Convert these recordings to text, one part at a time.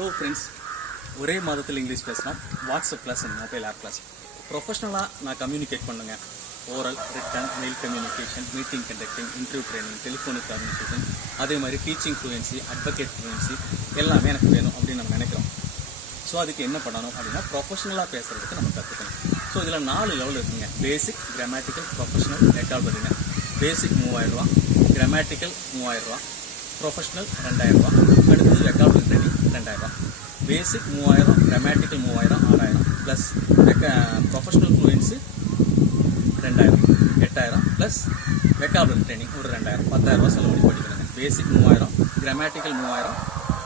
Hello friends, ஒரே மாதத்தில் English பேசலாம். WhatsApp class and mobile app class. ப்ரொஃபஷ்னலாக நான் கம்யூனிகேட் பண்ணுங்க. Oral, written, mail communication, meeting conducting, interview training, telephonic communication, அதே மாதிரி டீச்சிங் ஃப்ளூயன்சி, அட்வொகேட் ஃப்ளூயன்சி எல்லாமே எனக்கு வேணும் அப்படின்னு நம்ம நினைக்கிறோம். ஸோ அதுக்கு என்ன பண்ணணும் அப்படின்னா, ப்ரொஃபஷ்னலாக பேசுகிறதுக்கு நம்ம கற்றுக்கணும். ஸோ இதில் 4 லெவல் இருக்குங்க. பேசிக், கிராமட்டிக்கல், ப்ரொஃபஷனல், ரெக்கார்டரிங்க. பேசிக் 3000 ரூபா, கிராமட்டிக்கல் 3000 ரூபா, ப்ரொஃபஷனல் 2000 ரூபா, அடுத்தது ரெக்கார்டரி ட்ரைனிங் 2000 ரூபா. Basic 3000, grammatical 3000, 6000 plus professional fluency 2000, 8000 plus ரெக்கார்டரி ட்ரைனிங் ஒரு 2000, 10000 ரூபா செலவு பண்ணி படிக்கணுங்க. பேசிக் 3000, கிராமட்டிக்கல் 3000,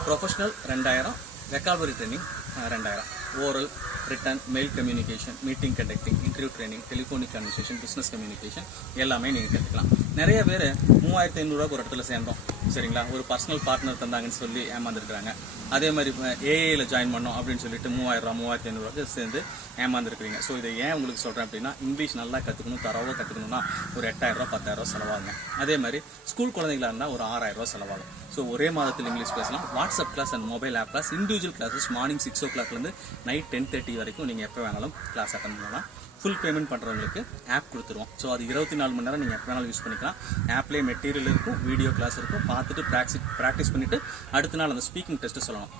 ப்ரொஃபஷனல் 2000, ரெக்கார்டரி training 2000. Oral, written, mail communication, meeting conducting, interview training, telephonic conversation, business communication எல்லாமே நீங்கள் கற்றுக்கலாம். நிறைய பேர் 3500 ஒரு இடத்துல சேர்ந்தோம், சரிங்களா, ஒரு பர்சனல் பார்ட்னர் தந்தாங்கன்னு சொல்லி ஏமாந்துருக்குறாங்க. அதே மாதிரி ஏஏல ஜாயின் பண்ணோம் அப்படின்னு சொல்லிட்டு 3000 ரூபா, 3500 சேர்ந்து ஏமாந்துருக்குறீங்க. ஸோ இதை ஏன் உங்களுக்கு சொல்கிறேன் அப்படின்னா, இங்கிலீஷ் நல்லா கற்றுக்கணும், தரவாக கற்றுக்கணும்னா ஒரு 8000 ரூபா, 10000 ரூபா செலவாகுங்க. அதே மாதிரி ஸ்கூல் குழந்தைங்களா இருந்தால் ஒரு 6000 ரூபா செலவாகும். ஸோ ஒரே மாதத்தில் இங்கிலீஷ் பேசலாம். WhatsApp class and mobile app class, individual classes morning 6 o'clockலேருந்து நைட் 10:30 வரைக்கும் நீங்கள் எப்போ வேணாலும் கிளாஸ் அட்டன் பண்ணலாம். ஃபுல் பேமெண்ட் பண்ணுறவங்களுக்கு ஆப் கொடுத்துருவோம். ஸோ அது 24 மணி நேரம் நீங்கள் எப்போ வேணாலும் யூஸ் பண்ணிக்கலாம். ஆப்லேயே மெட்டீரியல் இருக்கும், வீடியோ கிளாஸ் இருக்கும். பார்த்துட்டு ப்ராக்டிஸ் பண்ணிவிட்டு அடுத்த நாள் அந்த ஸ்பீக்கிங் டெஸ்ட்டு சொல்லணும்.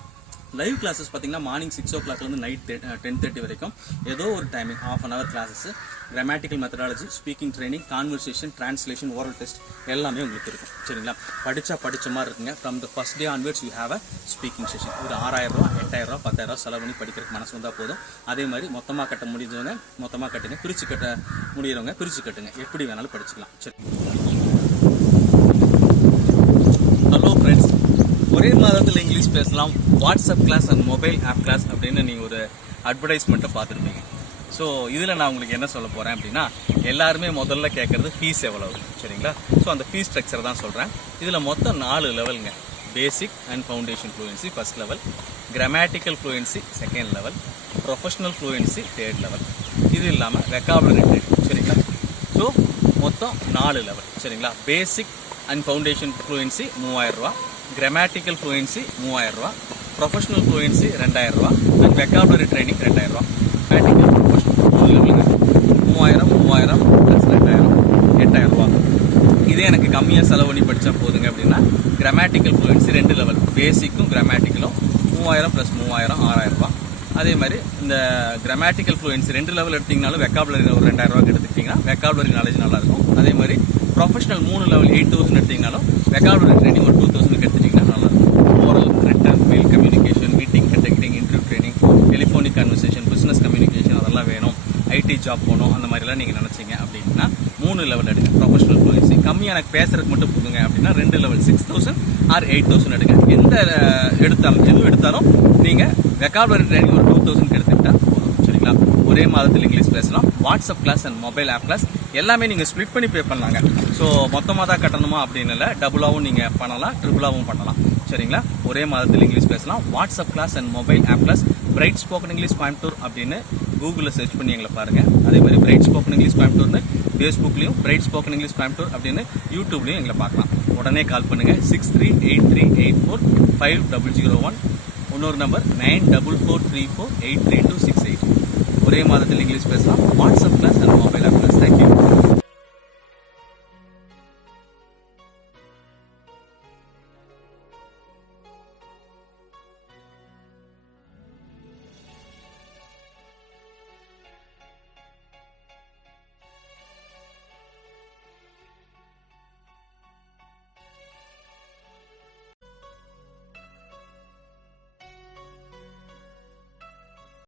லைவ் கிளாஸஸ் பார்த்தீங்கன்னா மார்னிங் 6 o'clockலேருந்து நைட் 10:30 வரைக்கும் ஏதோ ஒரு timing ½ an hour classes. Grammatical methodology, speaking training, conversation, translation, oral test எல்லாமே உங்களுக்கு இருக்கும், சரிங்களா. படித்த மாதிரி இருக்குங்க. From the first day onwards you have a speaking session. ஒரு 6000 ரூபா, 8000 ரூபா, 10000 ரூபா செலவு பண்ணி படிக்கிறதுக்கு மனசு வந்தால் போதும். அதே மாதிரி மொத்தமாக கட்ட முடிஞ்சவங்க மொத்தமாக கட்டுங்க, பிரித்து கட்ட முடியறவங்க பிரித்து கட்டுங்க. எப்படி வேணாலும் படிச்சுக்கலாம், சரி. ஹலோ ஃப்ரெண்ட்ஸ், ஒரே மாதத்தில் இங்கிலீஷ் பேசலாம். WhatsApp class and mobile app class அப்படின்னு நீங்கள் ஒரு அட்வர்டைஸ்மெண்ட்டை பார்த்துருப்பீங்க. ஸோ இதில் நான் உங்களுக்கு என்ன சொல்ல போகிறேன் அப்படின்னா, எல்லாருமே முதல்ல கேட்குறது ஃபீஸ் எவ்வளவு, சரிங்களா. ஸோ அந்த ஃபீஸ் ஸ்ட்ரக்சர் தான் சொல்கிறேன். இதில் மொத்தம் 4 லெவலுங்க. பேசிக் and foundation fluency first level, grammatical fluency second level, professional fluency third level. இது இல்லாமல் வெக்காபுலரி ட்ரைனிங், சரிங்களா. ஸோ மொத்தம் 4 லெவல், சரிங்களா. பேசிக் அண்ட் ஃபவுண்டேஷன் ஃப்ளூயன்சி 3000 ரூபா, கிராமட்டிக்கல் ஃப்ளூயன்சி 3000 ரூபா, ப்ரொஃபஷனல் ஃப்ளூயன்சி 2000 ரூபா, அண்ட் வெக்காபுலரி ட்ரைனிங் 2000 ரூபா. கிராமட்டிக்கல் ப்ரொஃபஷனல் 3000 ப்ளஸ் 2000 8000 ரூபா. இதே எனக்கு கம்மியாக செலவு பண்ணி படித்தா போதுங்க அப்படின்னா, கிராமட்டிக்கல் ஃப்ளூயன்சி 2 லெவல், பேசிக்கும் கிராமட்டிக்கலும் 3000 ப்ளஸ் 3000 6000 ரூபா. அதே மாதிரி இந்த கிராமட்டிக்கல் ஃப்ளூயன்சி 2 லெவல் எடுத்திங்கனாலும் வெக்காபுலரி ஒரு 2000 ரூபாய்க்கு எடுத்துக்கிட்டிங்கன்னா வெக்காபுலரி நாலேஜ் நல்லாயிருக்கும். அதே மாதிரி ப்ரொஃபஷனல் 3 லெவல் 8000 எடுத்திங்கனாலும் வெக்காபுலரி ட்ரைனிங் ஒரு 2000 எடுத்துட்டிங்கன்னா நல்லாயிருக்கும். Oral, written, mail communication, meeting conducting, interview training, telephonic conversation, business communication அதெல்லாம் வேணும், ஐடி ஜாப் போகணும், அந்த மாதிரிலாம் நீங்கள் நினச்சிங்க அப்படின்னா 3 லெவல் எடுங்க. ப்ரொஃபஷனல் ஃப்ளூயன்சி கம்மியாக எனக்கு பேசுறதுக்கு மட்டும் போதுங்க அப்படின்னா 2 லெவல் 6000 ஆர் 8000 எடுங்க. எது எடுத்தாலும் நீங்கள் வெக்காபுலரி ட்ரைனிங் ஒரு 2000 எடுத்துக்கிட்டால் போதும், சரிங்களா. ஒரே மாதத்தில் இங்கிலீஷ் பேசலாம். WhatsApp class and mobile app class எல்லாமே நீங்கள் ஸ்ப்ளிட் பண்ணி பே பண்ணலாங்க. ஸோ மொத்தமாக தான் கட்டணுமா அப்படின்னு இல்லை, டபுளாகவும் நீங்கள் பண்ணலாம், ட்ரிபிளாகவும் பண்ணலாம், சரிங்களா. ஒரே மாதத்தில் இங்கிலீஷ் பேசலாம். WhatsApp class and mobile app class. Bright spoken English Coimbatore அப்படின்னு கூகுளில் சர்ச் பண்ணி எங்களை பாருங்கள். அதே மாதிரி பிரைட் ஸ்போக்கன் இங்கிலீஷ் கோயம்புத்தூர்னு ஃபேஸ்புக்லையும், பிரைட் ஸ்போக்கன் இங்கிலீஷ் கோயம்புத்தூர் அப்படின்னு யூடியூப்லையும் எங்களை பார்க்கலாம். உடனே கால் பண்ணுங்கள். 6383845001. இன்னொரு நம்பர் 9443483268. ஒரே மாதத்தில் இங்கிலீஷ் பேசலாம். WhatsApp class and mobile app class. Thank you.